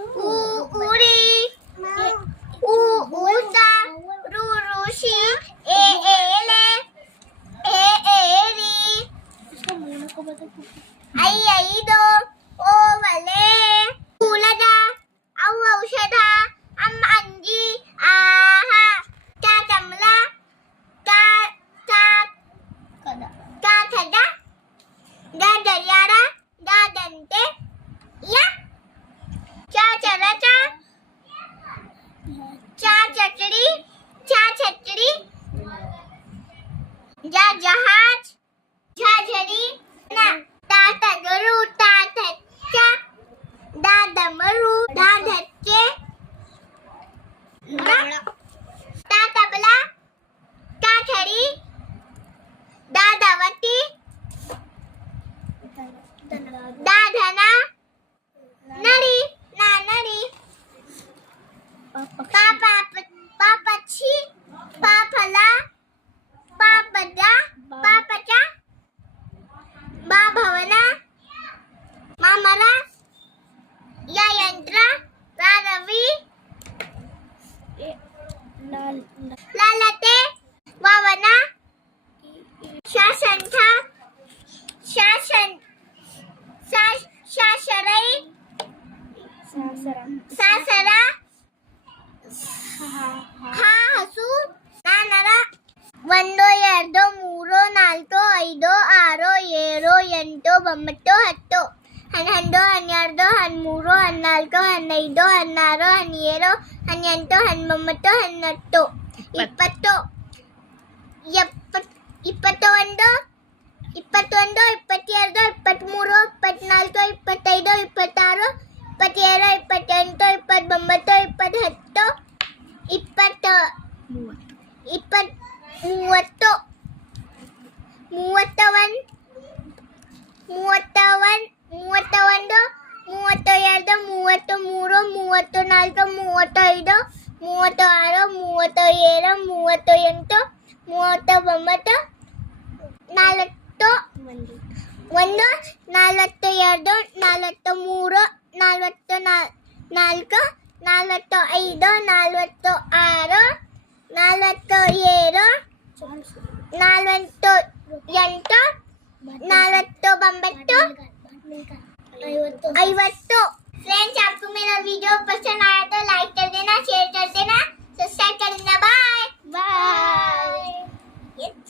우, 우리, 우, 우사, 루루시, 에에레, 에에리, 네. 아이아이도, ता तबला ता खड़ी दा दवती दा धना नड़ी ना नड़ी पापा। ललते ववना शासंठा शासन शाशरई सासरा हा हसु नानरा ಒಂದೋ ಎರಡೋ ಮೂರೋ ನಾಲ್ಕೋ ಐದೋ ಆರೋ ಏರೋ ಎಂಟೋ ಒಂಬತ್ತು ಹತ್ತು ಹನ್ನೊಂದು ಹನ್ನೆರಡು ಹದಿಮೂರು ಹನ್ನೆರಡು ಹದಿನಾಲ್ಕು ಹನ್ನೈದು ಹದಿನಾರು ಹನ್ನೆರಡು ಹನ್ನೆಂಟು ಹನ್ನೊಂಬತ್ತು ಹನ್ನೊಂದು ಇಪ್ಪತ್ತು. ಇಪ್ಪತ್ತೊಂದು ಇಪ್ಪತ್ತೊಂದು ಇಪ್ಪತ್ತೆರಡು ಇಪ್ಪತ್ತ್ಮೂರು ಇಪ್ಪತ್ನಾಲ್ಕು ಇಪ್ಪತ್ತೈದು ಇಪ್ಪತ್ತಾರು ಇಪ್ಪತ್ತೇಳು ಇಪ್ಪತ್ತೆಂಟು ಇಪ್ಪತ್ತೊಂಬತ್ತು ಇಪ್ಪತ್ತತ್ತು ಇಪ್ಪತ್ತ ಇಪ್ಪತ್ ಮೂವತ್ತು ಮೂವತ್ತ ಒಂದು ಮೂವತ್ತ ಒಂದು ಮೂವತ್ತ ಒಂದು ಮೂವತ್ತ ಎರಡು ಮೂವತ್ತು ಮೂರು ಮೂವತ್ತು ನಾಲ್ಕು ಮೂವತ್ತೈದು ಮೂವತ್ತ ಆರು ಮೂವತ್ತ ಏಳು ಮೂವತ್ತ ಎಂಟು ಮೂವತ್ತ ಒಂಬತ್ತು ನಾಲ್ಕು ಒಂದು ನಲವತ್ತು ಎರಡು ನಲವತ್ತು ಮೂರು ನಲವತ್ತು ನಾ- ನಾಲ್ಕು ನಲವತ್ತು ಐದು ನಲವತ್ತು ಆರು ನಲವತ್ತು ಏಳು ನಲವತ್ತು ಎಂಟು ನಲವತ್ತು ಒಂಬತ್ತು ಐವತ್ತು फ्रेंड्स आपको मेरा वीडियो पसंद आया तो लाइक कर देना